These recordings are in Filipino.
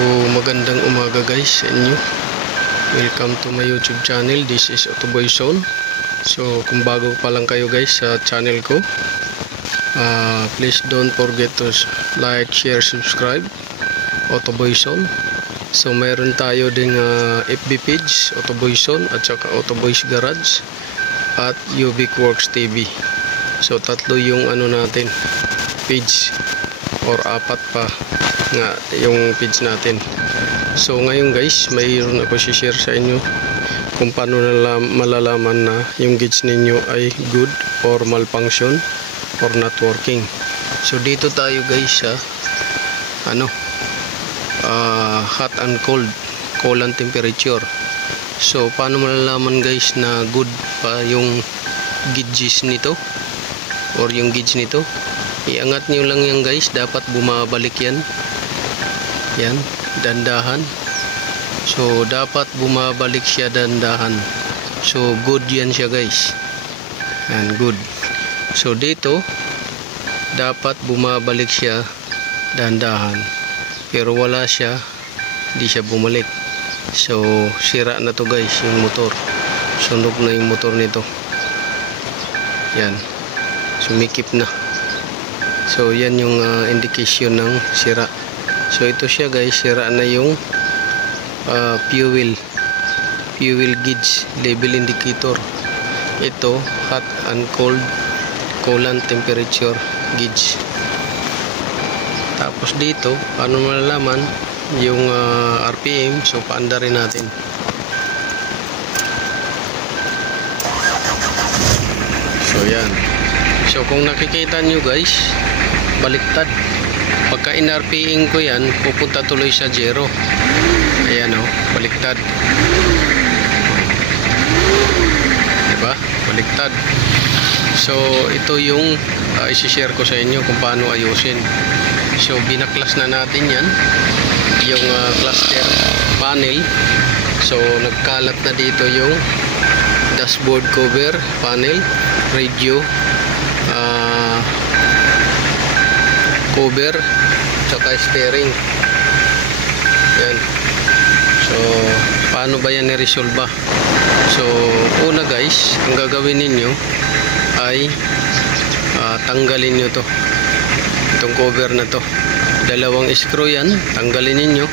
Magandang umaga guys sa inyo. Welcome to my YouTube channel. This is Autoboy Zone. So kung bago pa lang kayo guys sa channel ko, please don't forget to like, share, subscribe, Autoboy Zone. So mayroon tayo ding FB page, Autoboy Zone, at saka Autoboy's Garage at Ubic Works TV. So tatlo yung natin page, or apat pa nga yung page natin. So ngayon guys, mayroon ako share sa inyo kung paano malalaman na yung gauge ninyo ay good or malfunction or not working. So dito tayo guys sa hot and cold, coolant temperature. So paano malalaman guys na good pa yung gauges nito or yung gauge nito? Iangat nyo lang yan guys, dapat bumabalik yan. Yan, dandahan. So dapat bumabalik siya dandahan. So good yan siya guys. Yan, good. So dito dapat bumabalik siya dandahan, pero wala siya, di siya bumalik. So sira na to guys yung motor, sunog na yung motor nito. Yan, sumikip na. So yan yung indication ng sira. So ito siya guys, sira na yung fuel gauge level indicator. Ito hot and cold coolant temperature gauge. Tapos dito paano malalaman yung RPM? So paandarin natin. So yan. So kung nakikita nyo guys, baliktad. Pagka in-RPing ko yan, pupunta tuloy sa 0. Ayan o, baliktad. Diba? Baliktad. So ito yung isi-share ko sa inyo kung paano ayusin. So binaklas na natin yan, yung cluster panel. So nagkalat na dito yung dashboard cover panel, radio cover, tsaka steering. Yan. So paano ba yan i-resolve ba? So una guys, ang gagawin ninyo ay tanggalin nyo to, itong cover na to. Dalawang screw yan, tanggalin ninyo.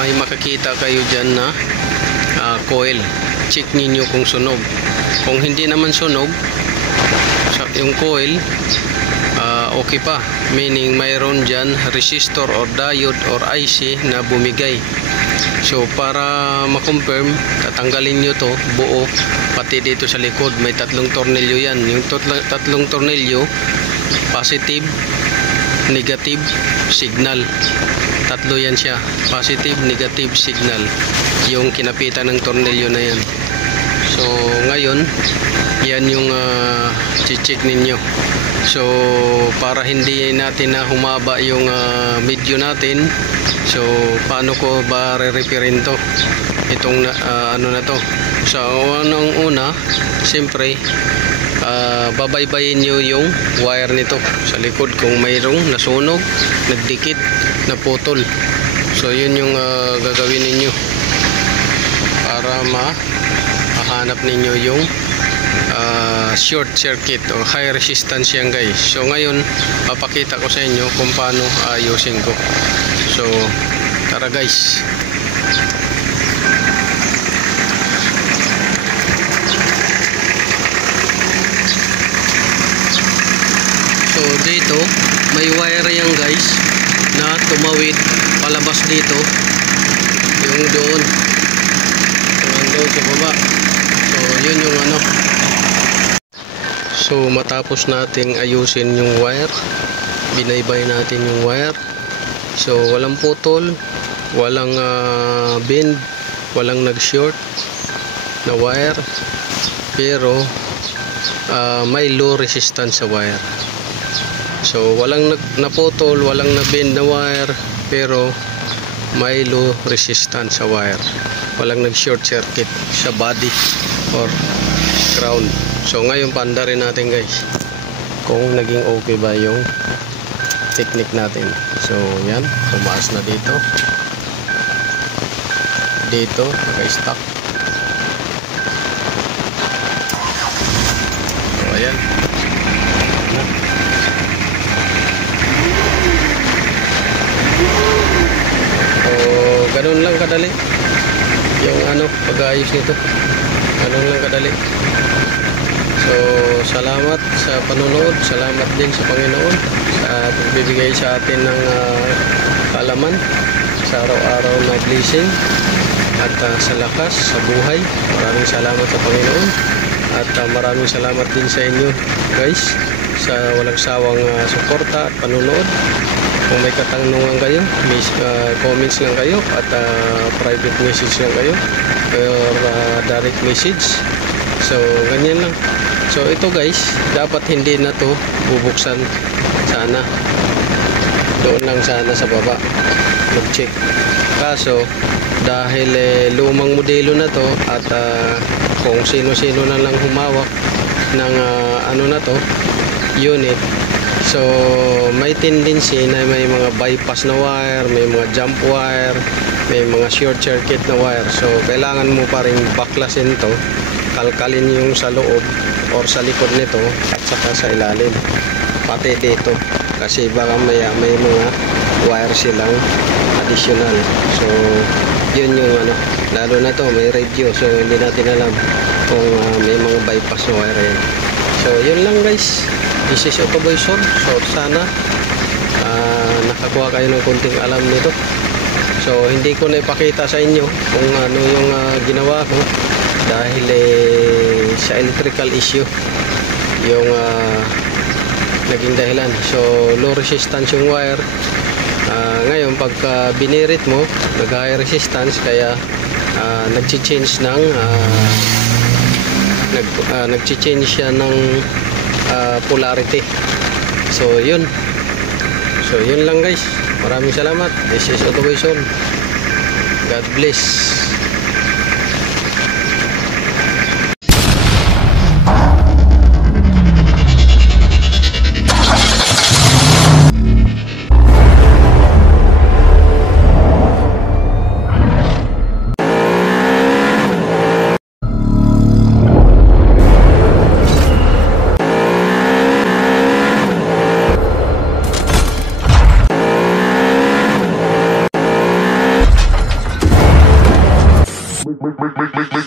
May makakita kayo dyan na coil. Check ninyo kung sunog. Kung hindi naman sunog yung coil, okay pa, meaning mayroon dyan resistor or diode or IC na bumigay. So para ma-confirm, tatanggalin nyo to buo, pati dito sa likod may tatlong tornilyo yan. Yung tatlong tornilyo, positive, negative, signal. Tatlo yan siya, positive, negative, signal, yung kinapitan ng tornilyo na yan. So ngayon yan yung check ninyo. So para hindi natin na humaba yung video natin, so paano ko ba re-repairin to, itong na to. So una, siyempre babaybayin nyo yung wire nito sa likod kung mayroong nasunog, nagdikit, naputol. So yun yung gagawin ninyo para mahanap ninyo yung short circuit o high resistance yan guys. So ngayon papakita ko sa inyo kung paano ayusin ko. So tara guys. So dito may wire yan guys na tumawid palabas dito, yung doon sa baba. So yun yung So matapos nating ayusin yung wire, binaybay natin yung wire. So walang putol, walang bend, walang nag-short na wire, pero may low resistance sa wire. So walang naputol, walang na-bend na wire, pero may low resistance sa wire. Walang nag-short circuit sa body or ground. So ngayon paandarin natin guys kung naging okay ba yung technique natin. So yan, tumaas na dito. dito, naka-stock. So ayan. So ganun lang kadali yung pag-aayos nito. Ganun lang kadali. So salamat sa panonood, salamat din sa Panginoon sa pagbibigay sa atin ng kaalaman sa araw-araw na blessing at sa lakas sa buhay. Maraming salamat sa Panginoon at maraming salamat din sa inyo guys sa walang sawang suporta at panonood. Kung may katanungan kayo, comments lang kayo at private message lang kayo or direct message. So ganyan lang. So ito guys, dapat hindi na to bubuksan sana. Doon lang sana sa baba mag-check. Kaso dahil lumang modelo na to at kung sino-sino na lang humawak ng na to unit, so may tendency na may mga bypass na wire, may mga jump wire, may mga short circuit na wire. So kailangan mo pa rin baklasin to, kalkalin yung sa loob or sa likod nito at saka sa ilalim pati dito, kasi baka may mga wire silang additional. So yun yung lalo na to may radio, so hindi natin alam kung may mga bypass na wire yan. So yun lang guys, this is Otoboy Son. So sana nakakuha kayo ng kunting alam nito. So hindi ko na ipakita sa inyo kung ano yung ginawa ko dahil sa electrical issue yung naging dahilan. So low resistance yung wire. Ngayon pagka binirit mo, nag-high resistance, kaya nag-change ng nag-change siya ng polarity. So yun lang guys. Maraming salamat. This is Otoboy Son. God bless.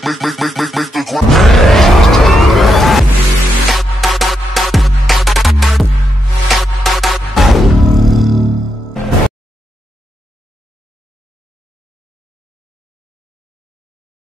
Make